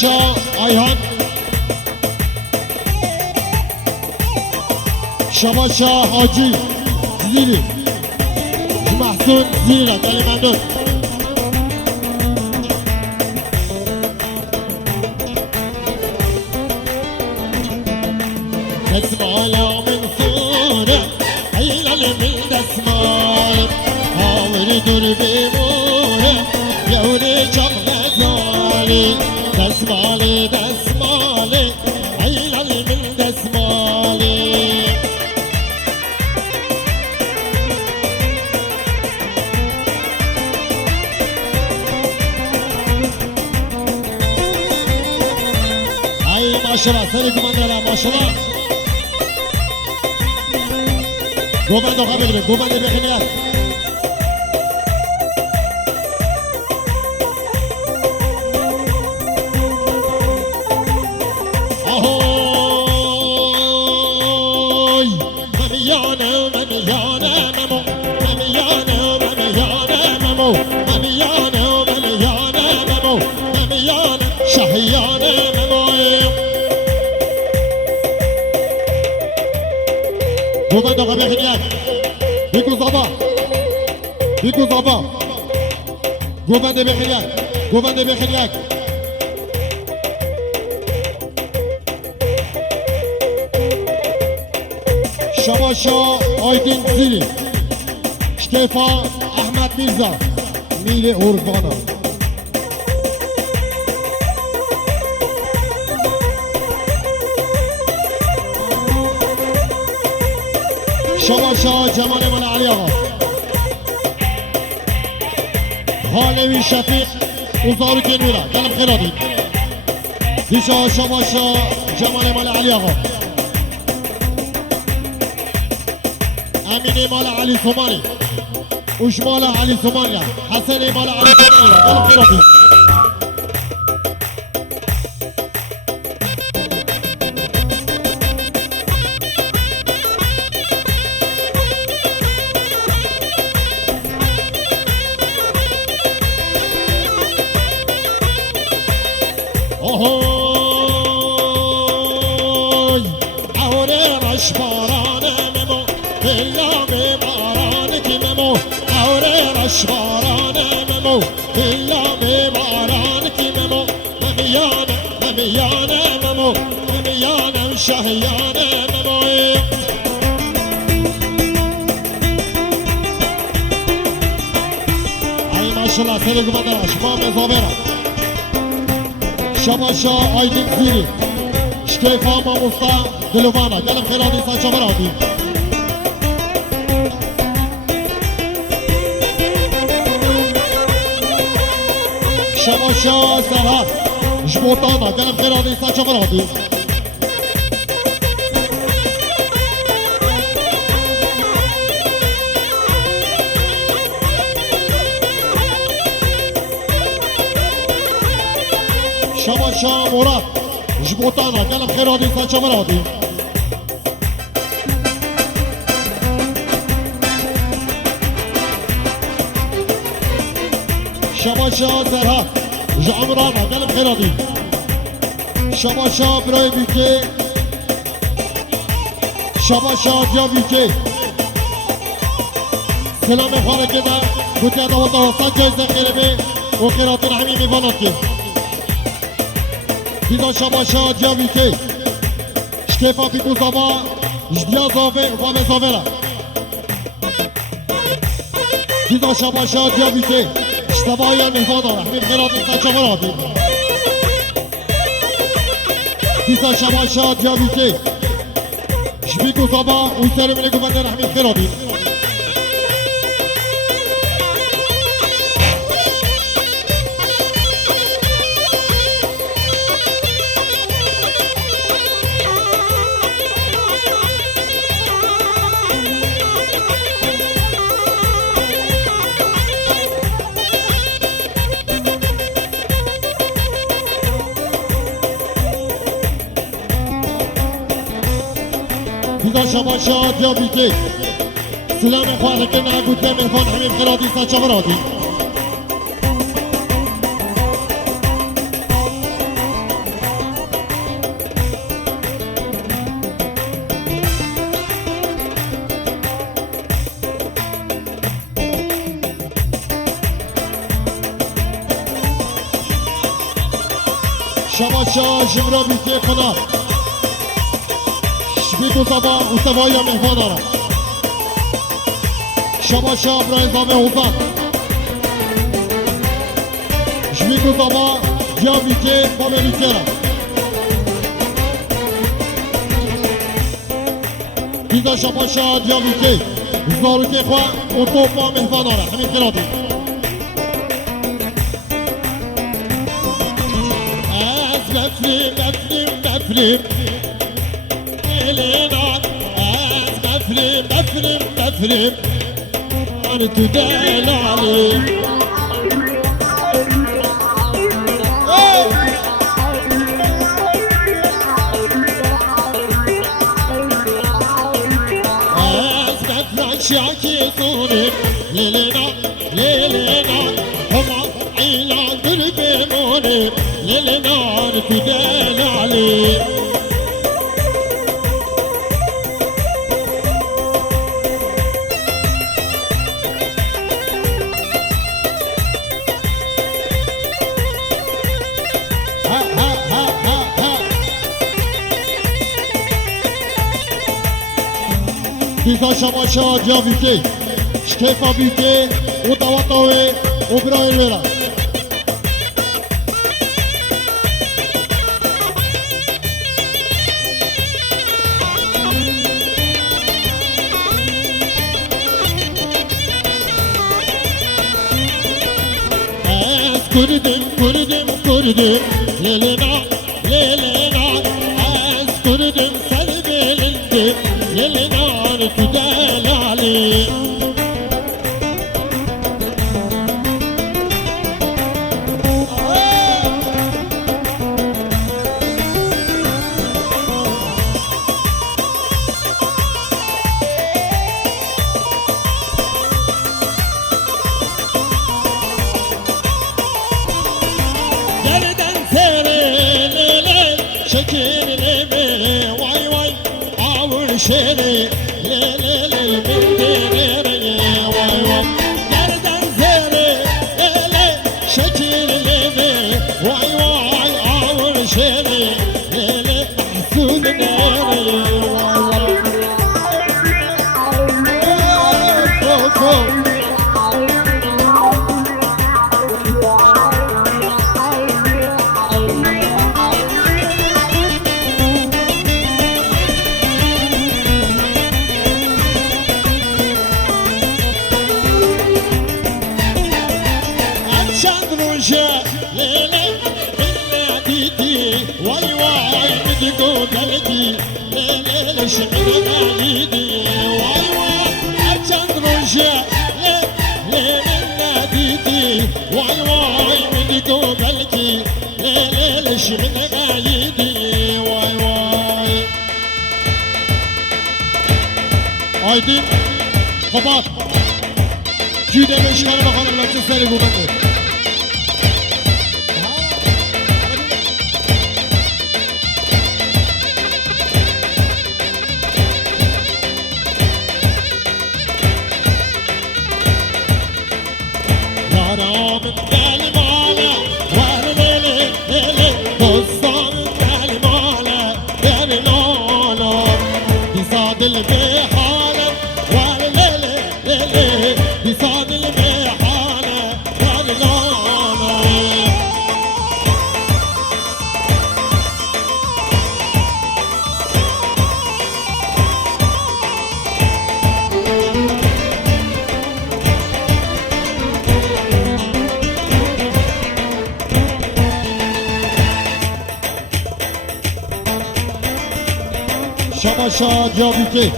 شاه آیهان شما شاه حاجی زیری محسون زیری را دلی مندون دسمال من سوره ایلال من دسمال هاوری دور بیموره یوری چم غزالی دسمالی دسمالی ایلال من دسمالی ای ماشالله سری کماندارم ماشالله گوبند آقا بگیره گوبند بخینید آهوی ممیانه ممیانه ممو ممیانه ممیانه ممو ممیانه ممیانه ممو ممیانه شهیانه ممو گوبند آقا بخینید بیکوز آبا بیکوز آبا گوبند بخینید گوبند بخینید شما شاه آیدین زیری شکیفا احمد میرزا میل اوربانا شما شاه جمال مال علی آقا حالوی شفیق اوزارو کنورا دلم خیرادی دیشا شما شاه جمال مال علی آقا امین مال علی سومانی اوش مال علی سومانی حسن مال علی سومانی دلم خیرادی آهوی آوره رش بارانه ممو بلا به بارانه کی ممو آوره رش بارانه ممو بلا به بارانه کی ممو ممیانه ممیانه ممو ممیانه شهیانه ممو ای ماشالله سری گمانده شما مزاوره شما شاه آیدین زیری شکیفا ماموستا دلوانا گلم خیرادی سنچا برادی شما شاه سرحد جبوتانا گلم خیرادی سنچا برادی شما شاه مراد جبوتانا گلم خیرادی سنچا مرادی شما شاه زرها جعمرانا گلم خیرادی شما شاه برای بیکه شما شاه دیا بیکه سلام خانه که در گوتی دوازده حسن جایزه خیره به و خیراتون همین میبانات که دیزا شما شاه دیابی که شکیفا بیکو زابا جدیا زاوه و مزاوه دیزا شما شاه دیابی که اشتباهی مهمان داره همین خیرات سنچا مرادی دیزا شما شاه دیابی که شبیکو زابا اون سری ملگو بندر همین خیراتی دیزا شما شاه دیابی که سلام خواهد که نگوته مهمان همین خیراتی سنچا مرادی شماشا جمرا بیتی خدا شبیت و صبا و سوایی مهمان دارم شماشا برای زامه حوزان شبیت و صبا جا بیتی بامه بیتی را دیزا شماشا جا بیتی زارو که خواه و تو با مهمان دارم همین خیلاتی مفرم إلينا مفرم أنا تدال علي مفرم شاكي صوري ليلنا هما عيلا قربي للنار تدال علي دیزا شماشا جا بیتی شکیفا بیتی و دواتاوی و برای الورا كردم ليلنا از كردم سلب الندم ليلنا تدال علي شيري ليلي من ديري واي واي جردن زيري ليلي شكير ليلي واي واي عاور شيري ليلي محسود ديري واي واي ليلي من ديدي واي واي بدقو قلبي ليلي شمل نايدي واي واي أجن رجع ليلي من ديدي واي واي بدقو قلبي ليلي شمل نايدي واي واي آيدين خبات جيدة مشكلة بخانم لكي سري بوبنده شماشا جابیته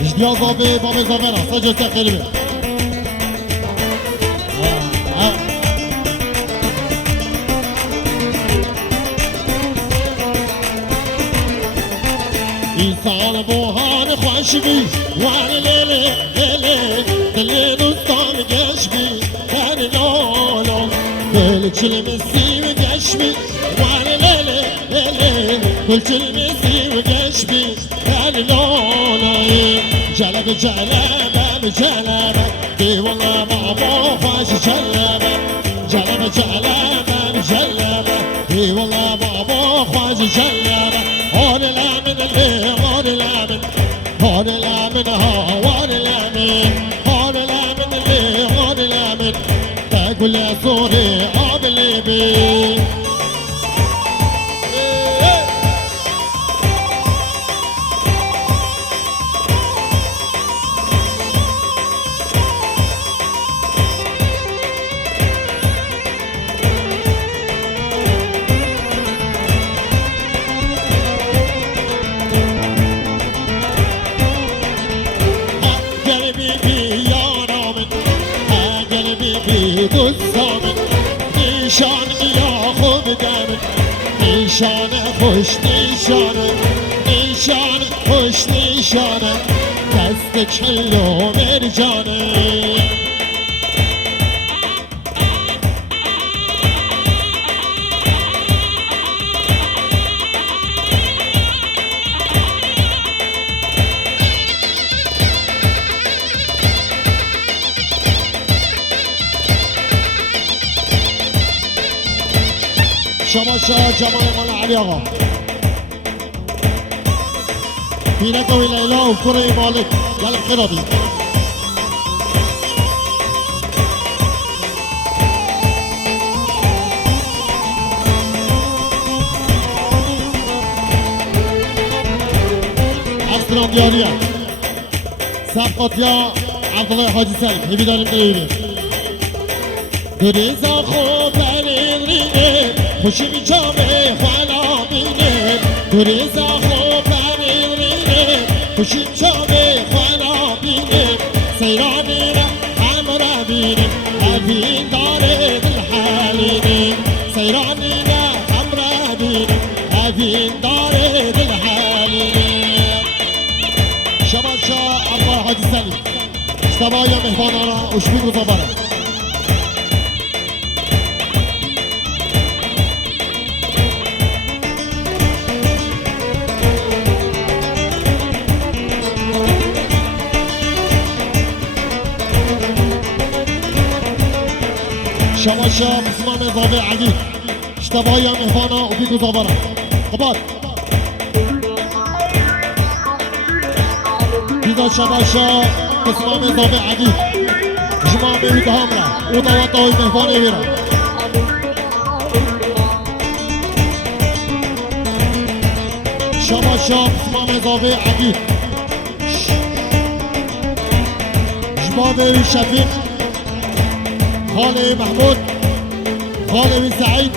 اجدیا زابه بابه زابه را سجسته خیلی ایسان بوهان خوش بی وان لیلی لیلی دلی دوستان گش بی هر لولو دل چلمسی و گش بی وان لیلی لیلی دل چلمسی و گش بی هر لولو جلب جلب جلب دی والله بابا خوش جلب جلب جلب جلب دی والله جلا بابا خواج جلا هار الامن اللي هار الامن هار الامن هار الامن هار الامن اللي هار الامن تقول يا سوري قابل بي نشان یا خوب دمن نشان خوش نشانه نشان خوش نشانه دست چلو مرجانه شما شاه جمال مال علی آقا بینک و لیلا و کره مالک گل خرابی اکسترام دیاریه سبقاتیا عبدالله حاجی سلیم هیوی داریم دیویم دوریزا خوب برین رینه خوشی می جامه خوانا بینه دوریزا خوب برین رینه خوشی می جامه خوانا بینه سیرانی را هم را بینه افین داره دل حالینه سیرانی را هم را بینه افین داره دل حالینه شبان شاه عبدالله حاجی سلیم اشتباهی مهمانانا اشبی گذاباره شما شاه مسلمان زاوه علی اشتباهی مهمانا و بیگو زاوره خبات بیدا شما شاه مسلمان زاوه علی شما بیوید همرا او دوات های مهمانه بیرا شما شاه مسلمان زاوه علی شما بیوید شفیق خاله محمود خاله بن سعید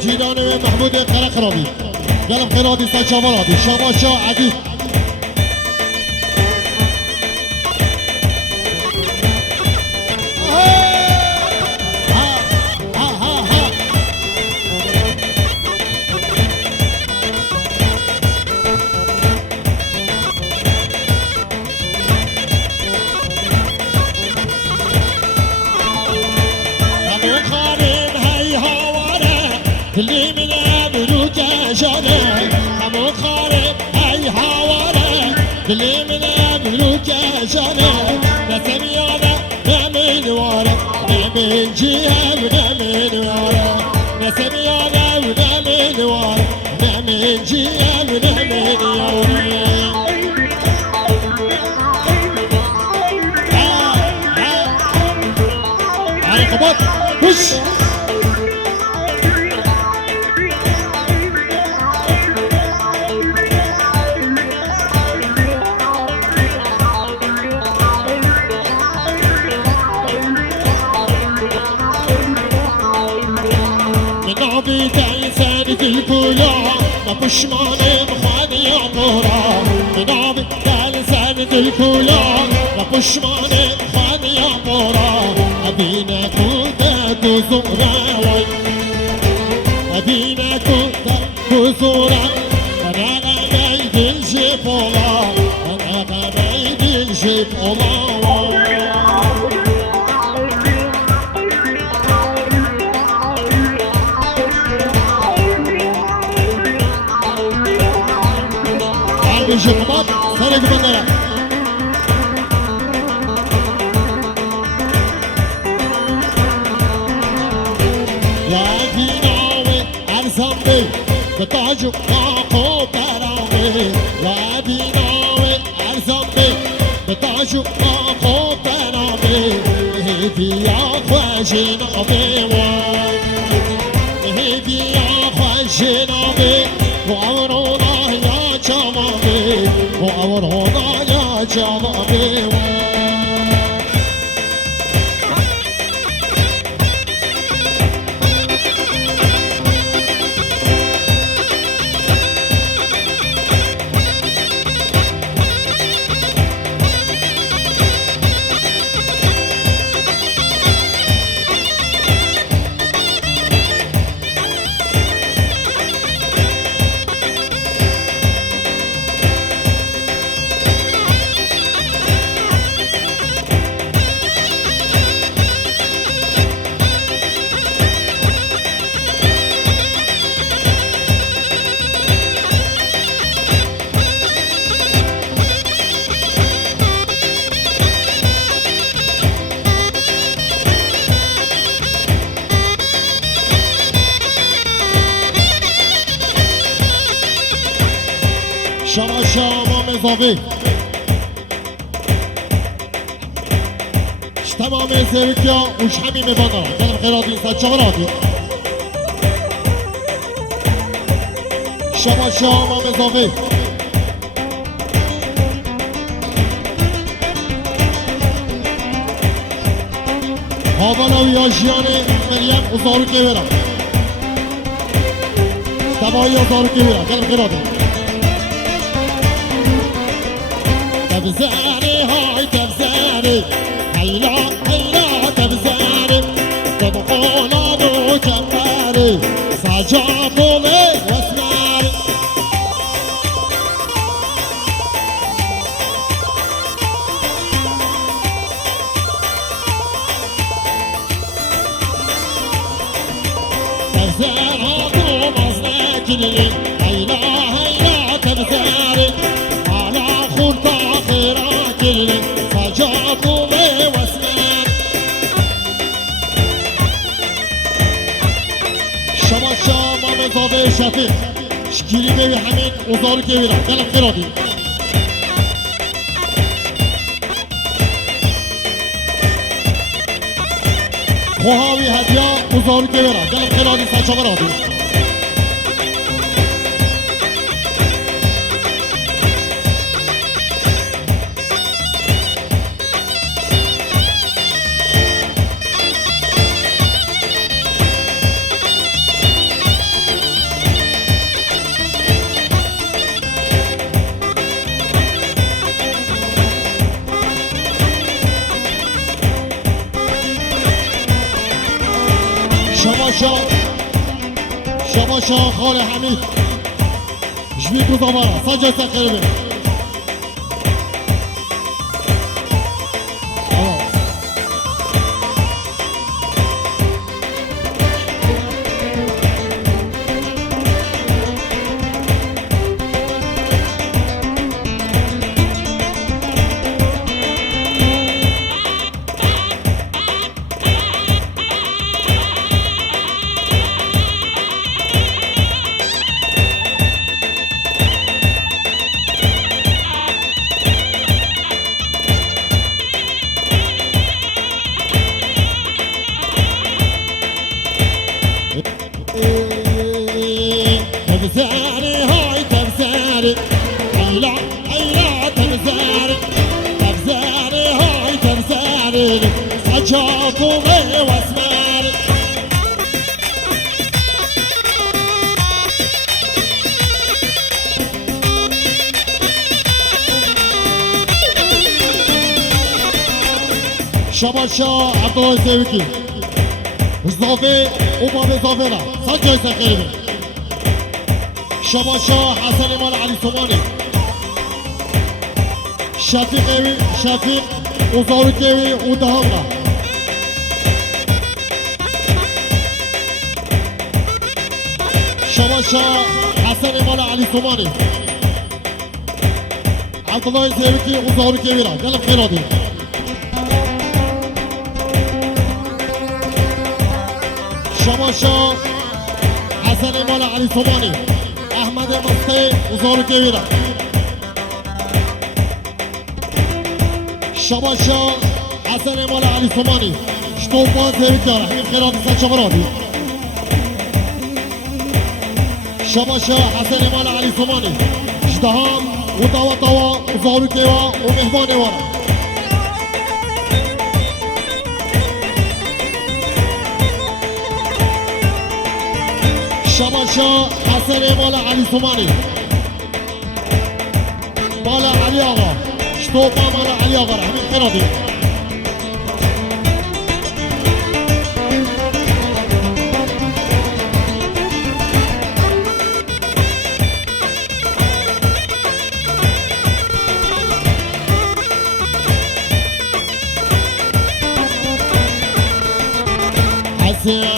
جیران محمود قرقرابی گلم خیرادی سنشاورادی شما شاه عدی اللي من أمرو جاجانه همو خارب هاي حواره اللي من أمرو جاجانه نسم يانا نمن واره نمن جيهم نمن واره نسم يانا نمن واره نمن جيهم نمن واره على قبط وش پشمان خانی آمورا منام دل زن دل کولا و پشمان خانی آمورا ابین کود گزورا ابین کود گزورا من غمی دل جپولا من غمی دل جپولا شباب سرق بندرة يا بی به تاج و آقا برامه و بینامه ارزان بی به تاج و آقا برامه بیا خوشین آبه بیا خوشین آبه و اورونا یا جامابه و اورونا یا جامابه شما شما مزاوی تمام زوجیا وش همین میبانا دلم خیراتی سچا راتی شما شما مزاوی هاوانا و یاجیان مریم ازارو که برم تبایی ازارو که برم دلم خیراتی تبزاري هاي تبزاري هيلا هيلا تبزاري تبقونا دو جماري سجابولي واسماري تبزار هاتو مزناكني هيلا هيلا تبزاري خورتا خیرات کردن سجاکو به وسمن شما شما مزاوی شفیق شکیری به همین اوزارو که بیرم دلم خیراتی خوهاوی هدیا اوزارو که بیرم دلم خیراتی سجا براتی شما شاه خال حمید جوی گزاوارا سجا سخیره بیم تبزاري هاي تبزاري هيلا هيلا تبزاري تبزاري هاي تبزاري سجاكو بي واسماري شما شاه عبدالله زوکی زاوی اوما به زاویلا سجای سخیره شما شاه حسن مال علی سومانی شفیق اوزاروکیوی او دهاملا شما شاه حسن مال علی سومانی عبدالله زیوکی اوزاروکیوی را دلم خیراتی شما شاه حسن مال علي صوماني احمد مصطفى وزارو كبيرة شباشا حسن مال علي صوماني شطوب باز هيكار حين خيرات سان شمراتي شباشا حسن مال علي صوماني اشتهام وطوا طوا وزارو كيوا ومهماني ورا شباشا حسن مال علي صوماني مال علي آغا شطوب مال علي آغا حين خيراتي حسن